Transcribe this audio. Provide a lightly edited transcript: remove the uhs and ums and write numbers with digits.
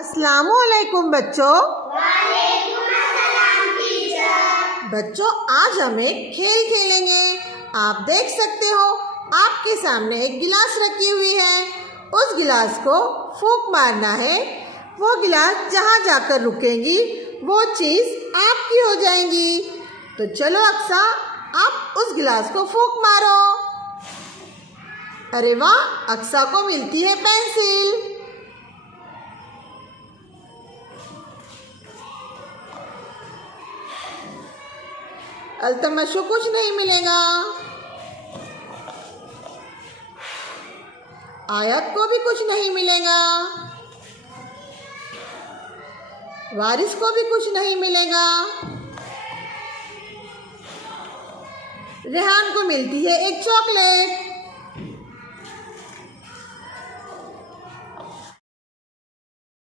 अस्सलामुअलैकुम बच्चों। वालेकुम अस्सलाम टीचर। बच्चों, आज हम एक खेल खेलेंगे। आप देख सकते हो आपके सामने एक गिलास रखी हुई है। उस गिलास को फूंक मारना है। वो गिलास जहाँ जाकर रुकेगी वो चीज़ आपकी हो जाएंगी। तो चलो अक्सा, आप उस गिलास को फूंक मारो। अरे वाह, अक्सा को मिलती है पेंसिल। अल्तमश को कुछ नहीं मिलेगा। आयत को भी कुछ नहीं मिलेगा। वारिस को भी कुछ नहीं मिलेगा। रेहान को मिलती है एक चॉकलेट।